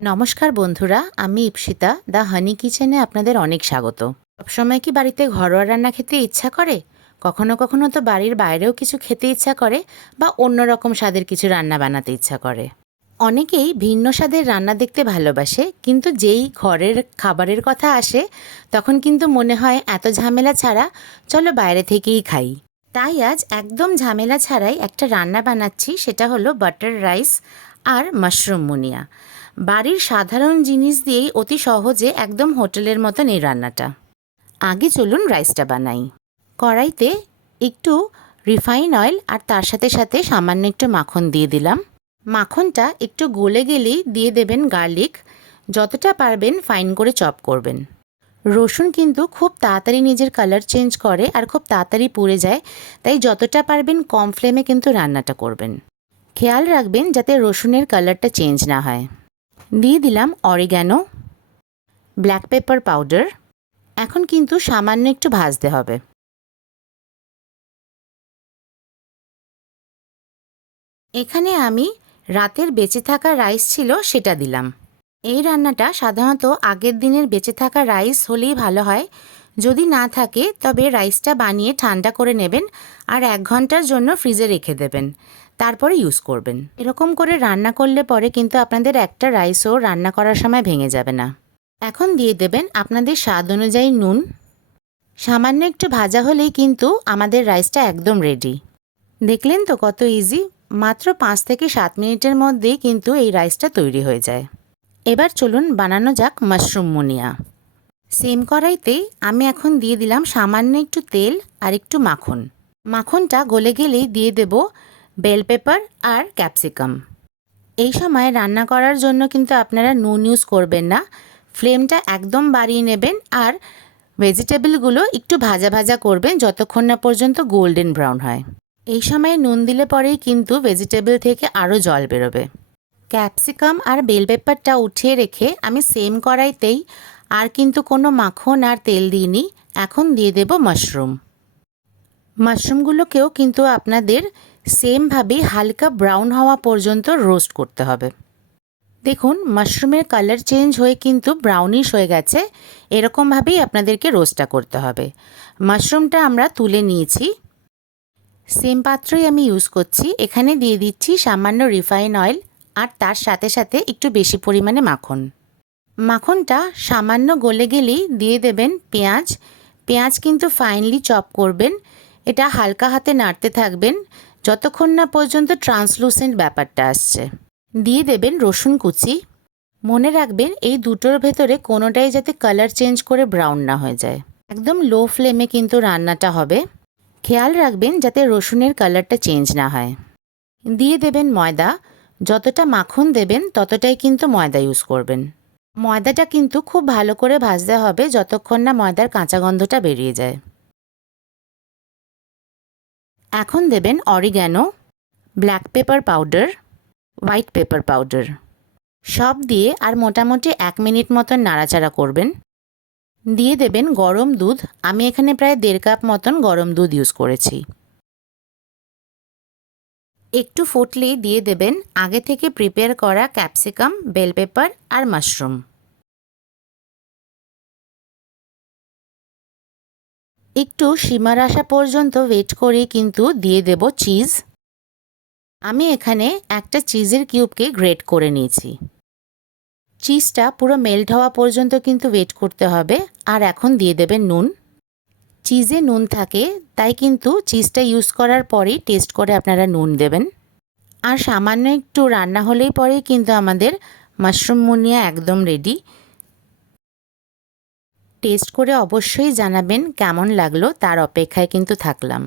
নমস্কার বন্ধুরা, আমি ইপসিতা দ্য হানি কিচেনে আপনাদের অনেক স্বাগত। সবসময় কি বাড়িতে ঘরোয়া রান্না খেতে ইচ্ছা করে? কখনো কখনো তো বাড়ির বাইরেও কিছু খেতে ইচ্ছা করে বা অন্যরকম স্বাদের কিছু রান্না বানাতে ইচ্ছা করে। অনেকেই ভিন্ন স্বাদের রান্না দেখতে ভালোবাসে, কিন্তু যেই ঘরের খাবারের কথা আসে তখন কিন্তু মনে হয় এত ঝামেলা ছাড়া চলো বাইরে থেকেই খাই। তাই আজ একদম ঝামেলা ছাড়াই একটা রান্না বানাচ্ছি, সেটা হলো বাটার রাইস আর মাশরুম মুনিয়া। বাড়ির সাধারণ জিনিস দিয়েই অতি সহজে একদম হোটেলের মতন এই রান্নাটা। আগে চলুন রাইসটা বানাই। কড়াইতে একটু রিফাইন অয়েল আর তার সাথে সাথে সামান্য একটু মাখন দিয়ে দিলাম। মাখনটা একটু গলে গেলেই দিয়ে দেবেন গার্লিক। যতটা পারবেন ফাইন করে চপ করবেন। রসুন কিন্তু খুব তাড়াতাড়ি নিজের কালার চেঞ্জ করে আর খুব তাড়াতাড়ি পুড়ে যায়, তাই যতটা পারবেন কম ফ্লেমে কিন্তু রান্নাটা করবেন। খেয়াল রাখবেন যাতে রসুনের কালারটা চেঞ্জ না হয়। দিয়ে দিলাম অরিগ্যানো, ব্ল্যাক পেপার পাউডার। এখন কিন্তু সামান্য একটু ভাজতে হবে। এখানে আমি রাতের বেঁচে থাকা রাইস ছিল সেটা দিলাম। এই রান্নাটা সাধারণত আগের দিনের বেঁচে থাকা রাইস হলেই ভালো হয়। যদি না থাকে তবে রাইসটা বানিয়ে ঠান্ডা করে নেবেন আর 1 ঘন্টার জন্য ফ্রিজে রেখে দেবেন, তারপরে ইউজ করবেন। এরকম করে রান্না করলে পরে কিন্তু আপনাদের একটা রাইসও রান্না করার সময় ভেঙে যাবে না। এখন দিয়ে দেবেন আপনাদের স্বাদ অনুযায়ী নুন। সামান্য একটু ভাজা হলেই কিন্তু আমাদের রাইসটা একদম রেডি। দেখলেন তো কত ইজি, মাত্র 5 থেকে 7 মিনিটের মধ্যেই কিন্তু এই রাইসটা তৈরি হয়ে যায়। এবার চলুন বানানো যাক মাশরুম মুনিয়া। সেম কড়াইতেই আমি এখন দিয়ে দিলাম সামান্য একটু তেল আর একটু মাখন। মাখনটা গলে গেলেই দিয়ে দেব বেল পেপার আর ক্যাপসিকাম। এই সময় রান্না করার জন্য কিন্তু আপনারা নুন ইউজ করবেন না, ফ্লেমটা একদম বাড়িয়ে নেবেন আর ভেজিটেবলগুলো একটু ভাজা ভাজা করবেন যতক্ষণ না পর্যন্ত গোল্ডেন ব্রাউন হয়। এই সময় নুন দিলে পরেই কিন্তু ভেজিটেবল থেকে আরও জল বেরোবে। ক্যাপসিকাম আর বেল পেপারটা উঠিয়ে রেখে আমি সেম কড়াইতেই আর কিন্তু কোনো মাখন আর তেল দিইনি, এখন দিয়ে দেব মাশরুম। মাশরুমগুলোকেও কিন্তু আপনাদের সেমভাবে হালকা ব্রাউন হওয়া পর্যন্ত রোস্ট করতে হবে। দেখুন মাশরুমের কালার চেঞ্জ হয়ে কিন্তু ব্রাউনিশ হয়ে গেছে, এরকমভাবেই আপনাদেরকে রোস্টটা করতে হবে। মাশরুমটা আমরা তুলে নিয়েছি। সেম পাত্রই আমি ইউজ করছি। এখানে দিয়ে দিচ্ছি সামান্য রিফাইন অয়েল আর তার সাথে সাথে একটু বেশি পরিমাণে মাখন। মাখনটা সামান্য গলে গেলেই দিয়ে দেবেন পেঁয়াজ। পেঁয়াজ কিন্তু ফাইনলি চপ করবেন। এটা হালকা হাতে নাড়তে থাকবেন যতক্ষণ না পর্যন্ত ট্রান্সলুসেন্ট ব্যাপারটা আসছে। দিয়ে দেবেন রসুন কুচি। মনে রাখবেন এই দুটোর ভেতরে কোনোটাই যাতে কালার চেঞ্জ করে ব্রাউন না হয়ে যায়। একদম লো ফ্লেমে কিন্তু রান্নাটা হবে। খেয়াল রাখবেন যাতে রসুনের কালারটা চেঞ্জ না হয়। দিয়ে দেবেন ময়দা। যতটা মাখন দেবেন ততটাই কিন্তু ময়দা ইউজ করবেন। ময়দাটা কিন্তু খুব ভালো করে ভাজতে হবে যতক্ষণ না ময়দার কাঁচা গন্ধটা বেরিয়ে যায়। এখন দেবেন oregano, black pepper powder, white paper powder সব দিয়ে আর মোটামুটি 1 মিনিট মতন নাড়াচাড়া করবেন। দিয়ে দেবেন গরম দুধ। আমি এখানে প্রায় 1.5 কাপ মতন গরম দুধ ইউজ করেছি। একটু ফুটলেই দিয়ে দেবেন আগে থেকে প্রিপেয়ার করা ক্যাপসিকাম, বেল পেপার আর মাশরুম। একটু সিমার আসা পর্যন্ত ওয়েট করে কিন্তু দিয়ে দেব চিজ। আমি এখানে একটা চিজের কিউবকে গ্রেট করে নিয়েছি। চিজটা পুরো মেল্ট হওয়া পর্যন্ত কিন্তু ওয়েট করতে হবে। আর এখন দিয়ে দেবেন নুন। চিজে নুন থাকে, তাই কিন্তু চিজটা ইউজ করার পরেই টেস্ট করে আপনারা নুন দেবেন। আর সামান্য একটু রান্না হলেই পরেই কিন্তু আমাদের মাশরুম মুনিয়া একদম রেডি। টেস্ট করে অবশ্যই জানাবেন কেমন লাগলো, তার অপেক্ষায় কিন্তু থাকলাম।